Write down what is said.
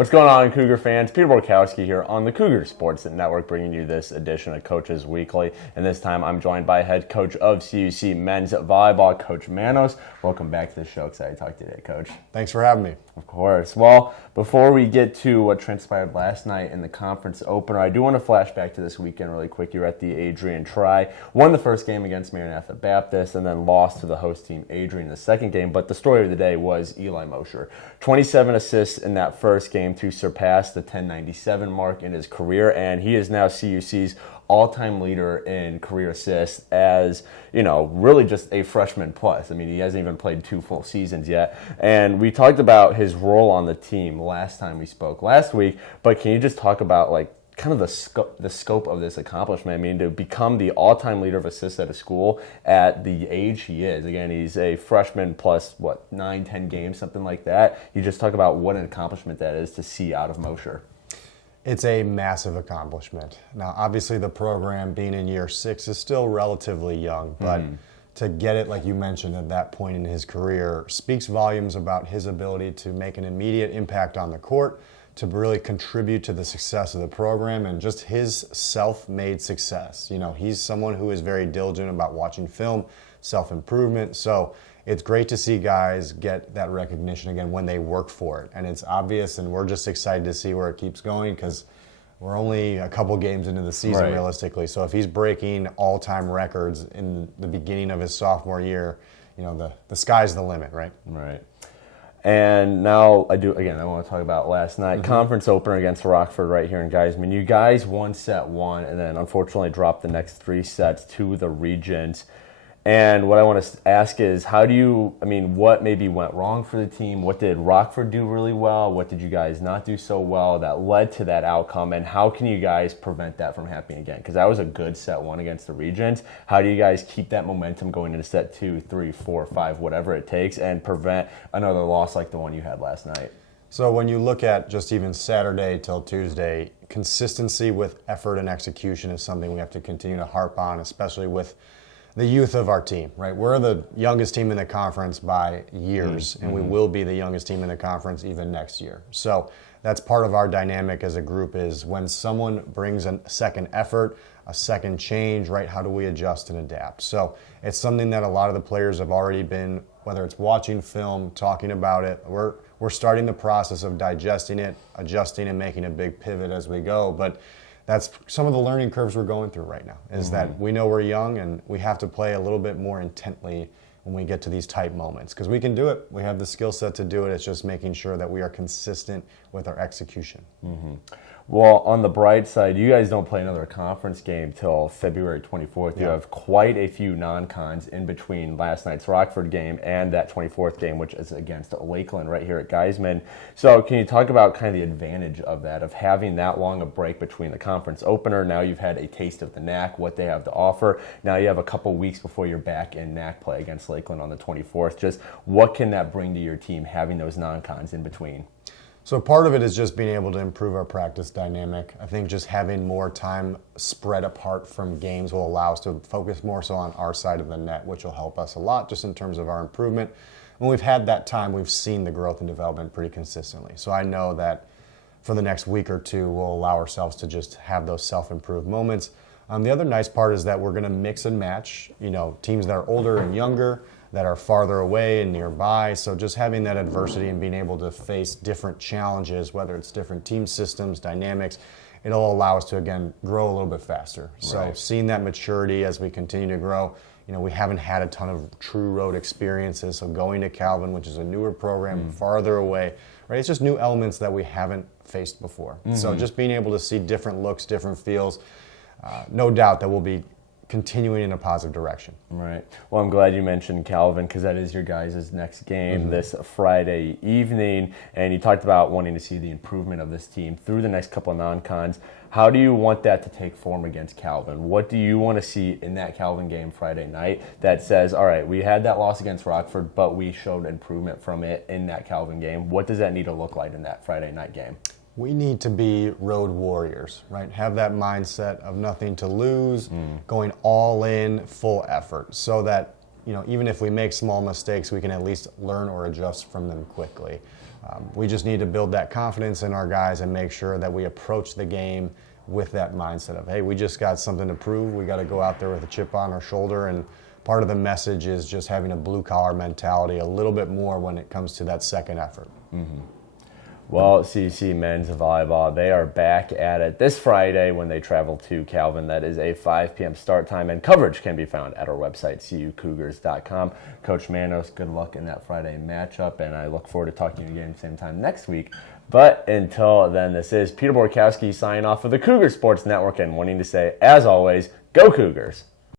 What's going on, Cougar fans? Peter Borkowski here on the Cougar Sports Network, bringing you this edition of Coaches Weekly. And this time I'm joined by head coach of CUC men's volleyball, Coach Manos. Welcome back to the show. Excited to talk to you today, Coach. Thanks for having me. Of course. Well, before we get to what transpired last night in the conference opener, I do want to flash back to this weekend really quick. You were at the Adrian Tri, won the first game against Maranatha Baptist, and then lost to the host team Adrian in the second game. But the story of the day was Eli Mosher. 27 assists in that first game to surpass the 1097 mark in his career, and he is now CUC's all-time leader in career assists as, really just a freshman plus. I mean, he hasn't even played 2 full seasons yet. And we talked about his role on the team last time we spoke last week, but can you just talk about, kind of the scope of this accomplishment? I mean, to become the all-time leader of assists at a school at the age he is. Again, he's a freshman plus, 9, 10 games, something like that. You just talk about what an accomplishment that is to see out of Mosher. It's a massive accomplishment. Now, obviously, the program being in year 6 is still relatively young, but to get it, like you mentioned, at that point in his career speaks volumes about his ability to make an immediate impact on the court, to really contribute to the success of the program, and just his self-made success. He's someone who is very diligent about watching film, self-improvement. So it's great to see guys get that recognition again when they work for it. And it's obvious, and we're just excited to see where it keeps going because we're only a couple games into the season realistically. So if he's breaking all-time records in the beginning of his sophomore year, the sky's the limit, right? Right. And now I want to talk about last night. Conference opener against Rockford right here in Geisman. You guys won set 1 and then unfortunately dropped the next 3 sets to the Regents. And what I want to ask is, what maybe went wrong for the team? What did Rockford do really well? What did you guys not do so well that led to that outcome? And how can you guys prevent that from happening again? Because that was a good set 1 against the Regents. How do you guys keep that momentum going into set 2, 3, 4, 5, whatever it takes, and prevent another loss like the one you had last night? So when you look at just even Saturday till Tuesday, consistency with effort and execution is something we have to continue to harp on, especially with the youth of our team, right? We're the youngest team in the conference by years, and we will be the youngest team in the conference even next year. So that's part of our dynamic as a group, is when someone brings a second effort, a second change, right? How do we adjust and adapt? So it's something that a lot of the players have already been, whether it's watching film, talking about it, we're starting the process of digesting it, adjusting, and making a big pivot as we go. But that's some of the learning curves we're going through right now, is that we know we're young and we have to play a little bit more intently when we get to these tight moments, because we can do it. We have the skill set to do it. It's just making sure that we are consistent with our execution. Well, on the bright side, you guys don't play another conference game till February 24th. You have quite a few non-cons in between last night's Rockford game and that 24th game, which is against Lakeland right here at Geisman. So can you talk about kind of the advantage of that, of having that long a break between the conference opener? Now you've had a taste of the NAC, what they have to offer. Now you have a couple weeks before you're back in NAC play against Lakeland on the 24th. Just what can that bring to your team, having those non-cons in between? So part of it is just being able to improve our practice dynamic. I think just having more time spread apart from games will allow us to focus more so on our side of the net, which will help us a lot just in terms of our improvement. When we've had that time, we've seen the growth and development pretty consistently. So I know that for the next week or two, we'll allow ourselves to just have those self-improved moments. The other nice part is that we're going to mix and match, teams that are older and younger, that are farther away and nearby. So just having that adversity and being able to face different challenges, whether it's different team systems, dynamics, it'll allow us to, again, grow a little bit faster. So seeing that maturity as we continue to grow, we haven't had a ton of true road experiences. So going to Calvin, which is a newer program, farther away, right? It's just new elements that we haven't faced before. So just being able to see different looks, different feels, no doubt that we'll be continuing in a positive direction. Right. Well, I'm glad you mentioned Calvin, because that is your guys' next game this Friday evening. And you talked about wanting to see the improvement of this team through the next couple of non-cons. How do you want that to take form against Calvin? What do you want to see in that Calvin game Friday night that says, all right, we had that loss against Rockford, but we showed improvement from it in that Calvin game? What does that need to look like in that Friday night game? We need to be road warriors, right? Have that mindset of nothing to lose, going all in, full effort, so that, even if we make small mistakes, we can at least learn or adjust from them quickly. We just need to build that confidence in our guys and make sure that we approach the game with that mindset of, hey, we just got something to prove. We got to go out there with a chip on our shoulder. And part of the message is just having a blue-collar mentality a little bit more when it comes to that second effort. Mm-hmm. Well, CUC men's volleyball, they are back at it this Friday when they travel to Calvin. That is a 5 p.m. start time, and coverage can be found at our website, cucougars.com. Coach Manos, good luck in that Friday matchup, and I look forward to talking to you again same time next week. But until then, this is Peter Borkowski signing off for the Cougar Sports Network and wanting to say, as always, go Cougars!